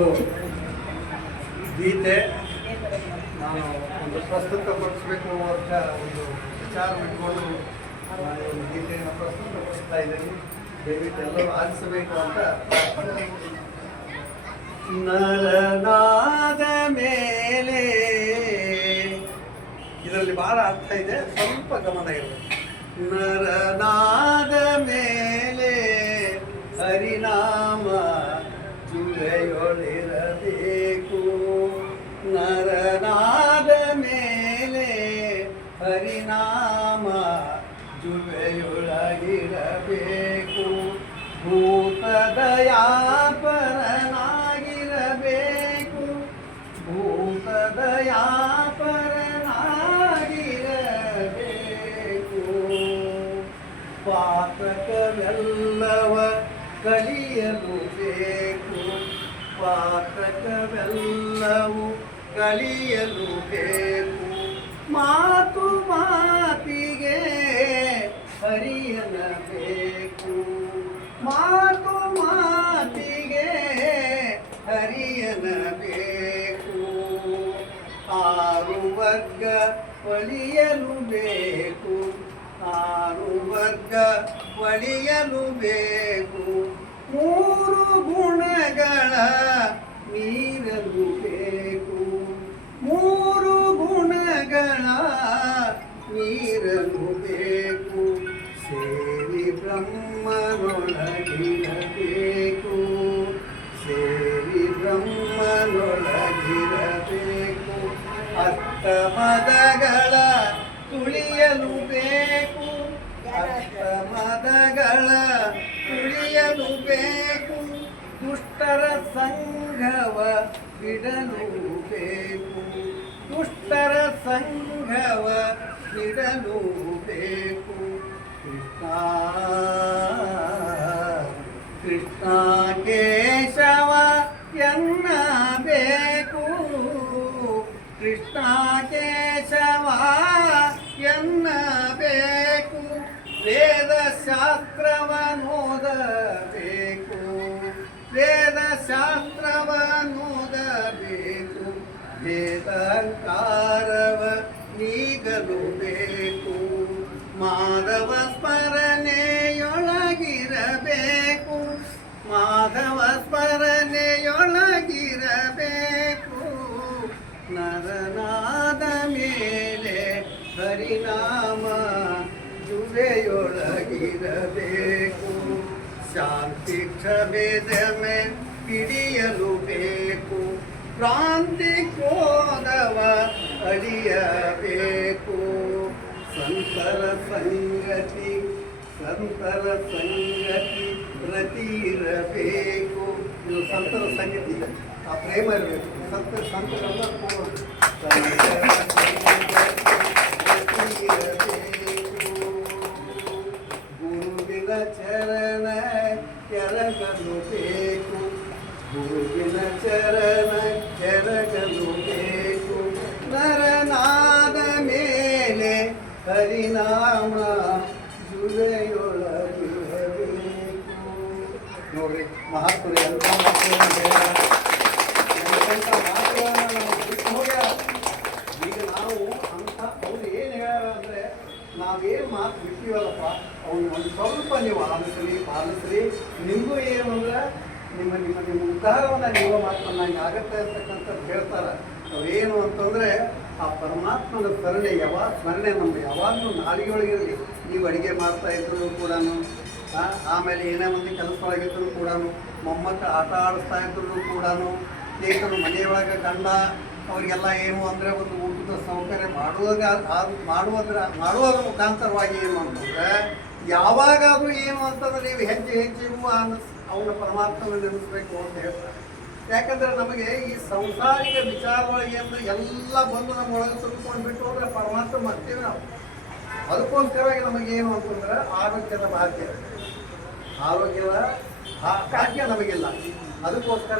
ಒಂದು ಗೀತೆ ನಾನು ಒಂದು ಪ್ರಸ್ತುತಪಡಿಸಬೇಕು ಅಂತ ಒಂದು ವಿಚಾರ ಇಟ್ಕೊಂಡು ಒಂದು ಗೀತೆಯನ್ನು ಪ್ರಸ್ತುತಪಡಿಸ್ತಾ ಇದ್ದೀನಿ. ದಯವಿಟ್ಟು ಎಲ್ಲರೂ ಆಲಿಸಬೇಕು ಅಂತ. ನರನಾದ ಮೇಲೆ ಇದರಲ್ಲಿ ಬಹಳ ಅರ್ಥ ಇದೆ, ಸ್ವಲ್ಪ ಗಮನ ಇರಬೇಕು. ನರನಾದ ಮೇಲೆ ಹರಿನಾಮ ಜುವೆಯೊಳಿರಬೇಕು. ನರನಾದ ಮೇಲೆ ಹರಿನಾಮ ಜುವೆಯೊಳಗಿರಬೇಕು. ಭೂತದಯಾಪರನಾಗಿರಬೇಕು. ಭೂತದಯಾಪರನಾಗಿರಬೇಕು. ಪಾತಕವೆಲ್ಲವ ಕಲಿಯಲು ಬೇಕು. ಪಾತಕವೆಲ್ಲವೂ ಕಲಿಯಲು ಬೇಕು. ಮಾತು ಮಾತಿಗೆ ಹರಿಯಲಬೇಕು. ಮಾತು ಮಾತಿಗೆ ಹರಿಯಲಬೇಕು. ಆರು ವರ್ಗ ಒಳಿಯಲು ಬೇಕು. ಆರು ವರ್ಗ ಒಳಿಯಲು ಬೇಕು. ಮೂರು ಗುಣಗಳ ನೀರಲು ಬೇಕು. ಮೂರು ಗುಣಗಳ ನೀರಲು ಬೇಕು. ಸೇರಿ ಬ್ರಹ್ಮನೊಳಗಿರಬೇಕು. ಸೇರಿ ಬ್ರಹ್ಮನೊಳಗಿರಬೇಕು. ಅರ್ಥಮದಗಳ ತುಳಿಯಲು ಬೇಕು. ಅರ್ಥಮದಗಳ ತುಳಿಯಲು ಬೇಕು. ದುಷ್ಟರ ಸಂಘವ ಬಿಡಲು ಬೇಕು. ದುಷ್ಟರ ಸಂಘವ ಬಿಡಲು ಬೇಕು. ಕೃಷ್ಣ ಕೃಷ್ಣ ಕೇಶವ ಎನ್ನಬೇಕು. ಕೃಷ್ಣ ಕೇಶವ ಎನ್ನಬೇಕು. ವೇದ ಶಾಸ್ತ್ರವನ್ನೋದಬೇಕು. ವೇದ ಶಾಸ್ತ್ರವನ್ನೋದಬೇಕು. ವೇದಾಂಕಾರವ ನೀಗಲು ಬೇಕು. ಮಾಧವ ಸ್ಮರಣೆಯೊಳಗಿರಬೇಕು. ಮಾಧವ ಸ್ಮರಣೆಯೊಳಗಿರಬೇಕು. ನರನಾದ ಮೇಲೆ ಹರಿನಾಮ ಜುವೆಯೊಳಗಿರಬೇಕು. ಶಾಂತಿ ಕ್ಷಮೆದಮೆ ಹಿಡಿಯಲು ಬೇಕು. ಕ್ರಾಂತಿ ಕ್ರೋಧವ ಅಡಿಯಬೇಕು. ಸಂತರ ಸಂಗತಿ ಸಂತರ ಸಂಗತಿ ಪ್ರತಿ ಇರಬೇಕು. ಇದು ಸಂತರ ಸಂಗತಿ, ಆ ಪ್ರೇಮ ಇರಬೇಕು. ಸಂತರೆಲ್ಲ ಗುರುವಿನ ಚರಣ ಕೆರಗಲು ಬೇಕು. ಗುರುವಿನ ಚರಣ ಕೆರಗಲು ಬೇಕು. ನರನಾದ ಮೇಲೆ ಹರಿನಾಮ ಜುವೆಯೊಳಗಿರಬೇಕು. ನೋಡ್ರಿ, ಮಹಾತ್ಮರು ಎಲ್ಲ ಈಗ ನಾವು ಅಂತ ಅವ್ರು ಏನು ಹೇಳ್ಯಾರ ಅಂದರೆ, ನಾವೇನು ಮಾತು ಬಿಟ್ಟಿವಲ್ಲಪ್ಪ ಅವ್ನು ಒಂದು ಸ್ವಲ್ಪ ನೀವು ಪಾಲಿಸ್ರಿ. ನಿಮಗೂ ಏನು ಅಂದ್ರೆ ನಿಮ್ಮ ನಿಮ್ಮ ನಿಮ್ಮ ಉದ್ಧಾರವನ್ನು ನೀವು ಮಾತನ್ನ ಆಗತ್ತೆ ಅಂತಕ್ಕಂಥದ್ದು ಹೇಳ್ತಾರೆ. ಅವೇನು ಅಂತಂದರೆ, ಆ ಪರಮಾತ್ಮನ ಸ್ಮರಣೆ ನಮ್ಮದು ಯಾವಾಗಲೂ ನಾಲಿಗೆಯೊಳಗಿರಲಿ. ನೀವು ಅಡುಗೆ ಮಾಡ್ತಾ ಇದ್ರು ಕೂಡ, ಆಮೇಲೆ ಏನೇ ಒಂದು ಕೆಲಸ ಒಳಗಿದ್ರು ಕೂಡ, ಮೊಮ್ಮಕ್ಕಳು ಆಟ ಆಡಿಸ್ತಾ ಇದ್ರು ಕೂಡ, ಸ್ನೇಹಿತರು ಮನೆಯೊಳಗೆ ಗಂಡ ಅವರಿಗೆಲ್ಲ ಏನು ಅಂದರೆ ಒಂದು ಊಟದ ಸೌಕರ್ಯ ಮಾಡುವುದರ ಮುಖಾಂತರವಾಗಿ ಏನು ಅಂತಂದರೆ, ಯಾವಾಗಾದರೂ ಏನು ಅಂತಂದರೆ ನೀವು ಹೆಜ್ಜೆಗೂ ಅವನ ಪರಮಾತ್ಮನ ನೆನೆಸಬೇಕು ಅಂತ ಹೇಳ್ತಾರೆ. ಯಾಕಂದರೆ ನಮಗೆ ಈ ಸಂಸಾರಿಕ ವಿಚಾರಗಳಿಗೆ ಅಂದರೆ ಎಲ್ಲ ಬಂದು ನಮ್ಮೊಳಗೆ ತುಂಬಿಕೊಂಡು ಬಿಟ್ಟು ಹೋದರೆ ಪರಮಾತ್ಮ ಮಾಡ್ತೀವಿ ನಾವು. ಅದಕ್ಕೋಸ್ಕರವಾಗಿ ನಮಗೇನು ಅಂತಂದ್ರೆ ಆರೋಗ್ಯದ ಭಾಗ್ಯ ನಮಗಿಲ್ಲ. ಅದಕ್ಕೋಸ್ಕರ